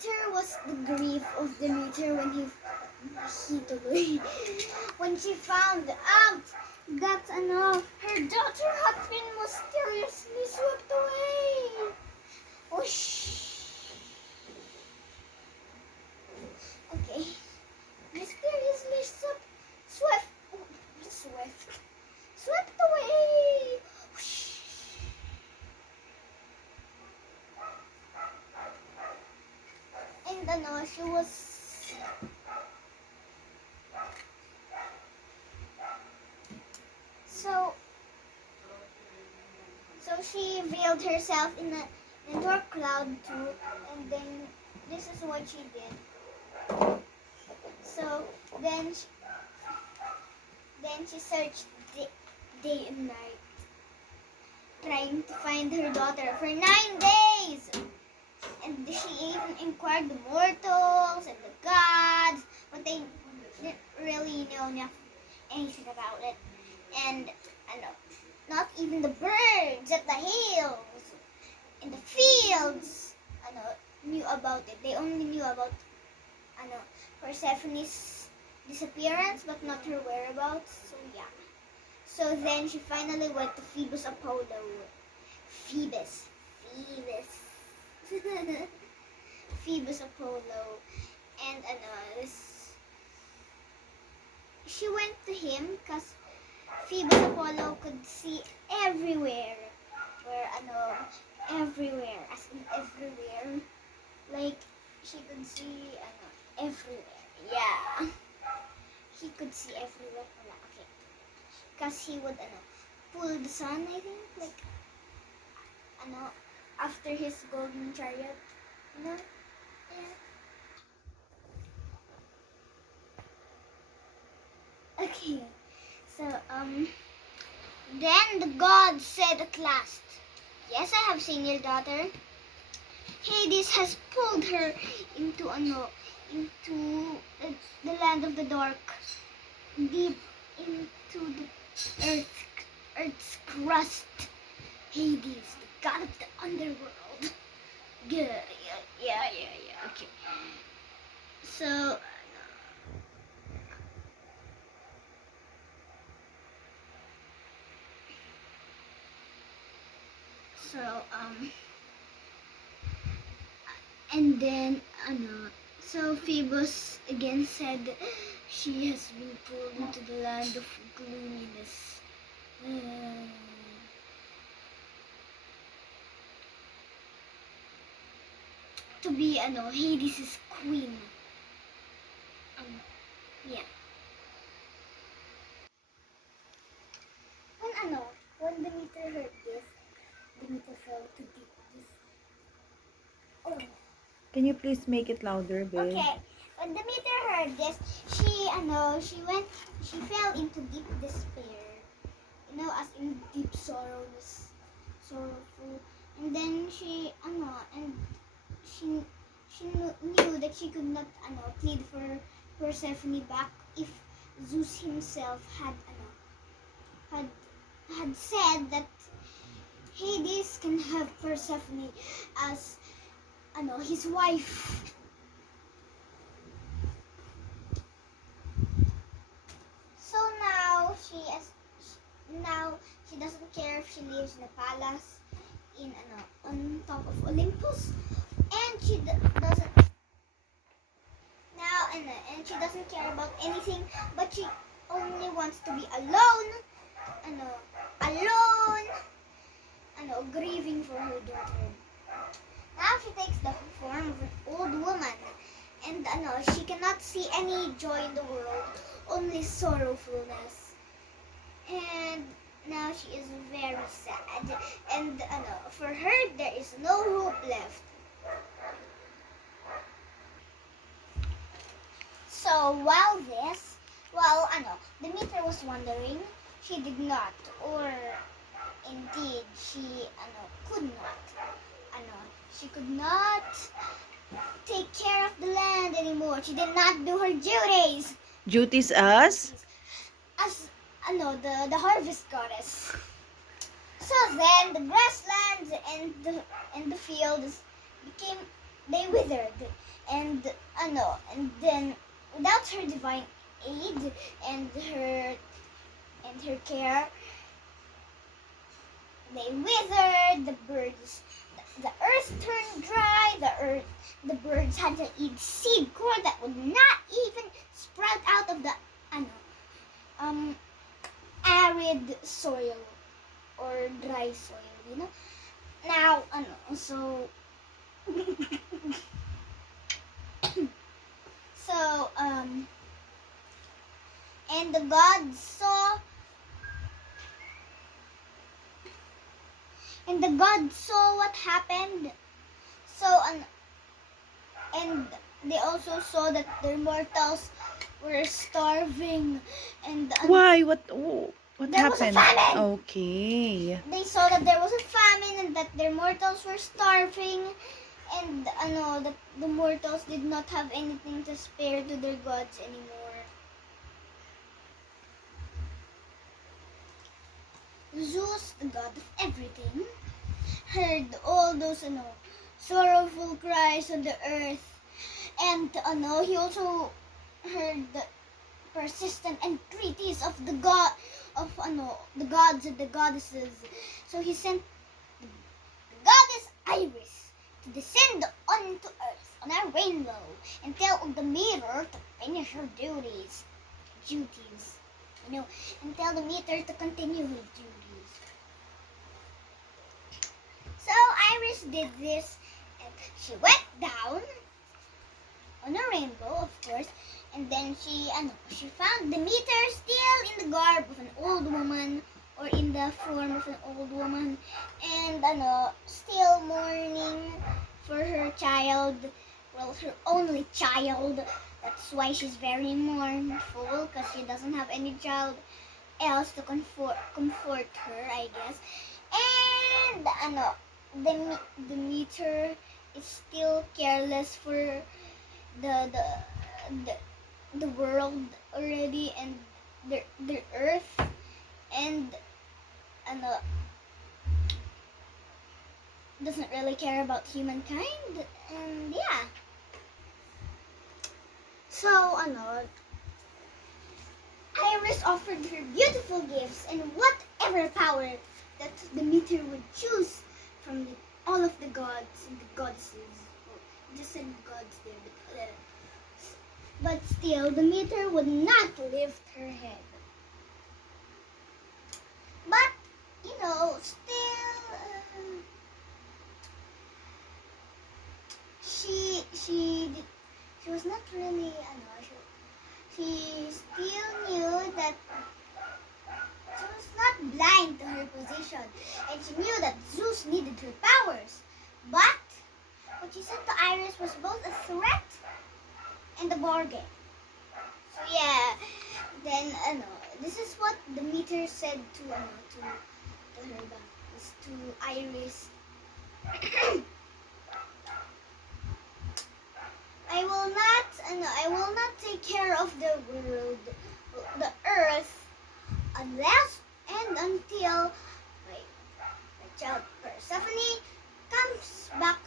Demeter was the grief of Demeter when she found out that her daughter had been mysteriously swept away. Whoosh. Okay. Mysteriously swept away. Whoosh. And she was so she veiled herself in a dark cloud too, and then this is what she did. So then she searched day and night, trying to find her daughter for 9 days. And she even inquired the mortals and the gods, but they didn't really know anything about it. And not even the birds at the hills, in the fields, knew about it. They only knew about Persephone's disappearance, but not her whereabouts. So yeah. So then she finally went to Phoebus Apollo. Phoebus Apollo, and she went to him because Phoebus Apollo could see everywhere, everywhere, as in everywhere, like she could see everywhere. Yeah, he could see everywhere. Okay, because he would pull the sun. I think like after his golden chariot, Yeah. Okay, so then the god said at last, "Yes, I have seen your daughter. Hades has pulled her into the land of the dark, deep into the earth's crust. Hades, the god of the underworld." Good. Yeah. Okay. So and then so Phoebus again said she has been pulled into the land of gloominess. To be Hades' queen. Yeah. When Demeter heard this, Demeter fell to deep. Oh. Can you please make it louder, babe? Okay. When Demeter heard this, she fell into deep despair. As in deep sorrowful. And then she knew that she could not plead for Persephone back if Zeus himself had said that Hades can have Persephone as his wife. So now she doesn't care if she lives in a palace on top of Olympus, and she doesn't now and she doesn't care about anything, but she only wants to be alone, grieving for her daughter. Now she takes the form of an old woman, and she cannot see any joy in the world, only sorrowfulness. And now she is very sad, and for her there is no hope left. So while Demeter was wondering, she did not, or indeed she could not. She could not take care of the land anymore. She did not do her duties. Duties as? As the harvest goddess. So then the grasslands and the fields became they withered, and and then without her divine aid and her care, they withered. The birds, the earth turned dry. The birds had to eat seed corn that would not even sprout out of the arid soil or dry soil. Now, so so and the gods saw what happened. So and they also saw that their mortals were starving, and Why? What there was a happened? famine. Okay. They saw that there was a famine and that their mortals were starving, and that the mortals did not have anything to spare to their gods anymore. Zeus, the god of everything, heard all those sorrowful cries on the earth, and he also heard the persistent entreaties of the the gods and the goddesses. So he sent the goddess Iris to descend onto earth on a rainbow and tell the meteor to finish her duties, and tell the meteor to continue her duties. So Iris did this, and she went down on a rainbow, of course, and then she found the meteor still in the garb of an old woman, or in the form of an old woman, and still mourning for her child, her only child. That's why she's very mournful, because she doesn't have any child else to comfort her, I guess. And the meteor is still careless for the the world already, and the earth, and doesn't really care about humankind. And yeah, so Iris offered her beautiful gifts and whatever power that the meteor would choose from all of the gods and the goddesses. Oh, just said gods there, but still the meteor would not lift her head. But still, she was not really. She still knew that she was not blind to her position, and she knew that Zeus needed her powers. But what she said to Iris was both a threat and a bargain. So yeah, then this is what the meteor said to her back, to Iris. I will not take care of the world, the earth, unless and until my child Persephone comes back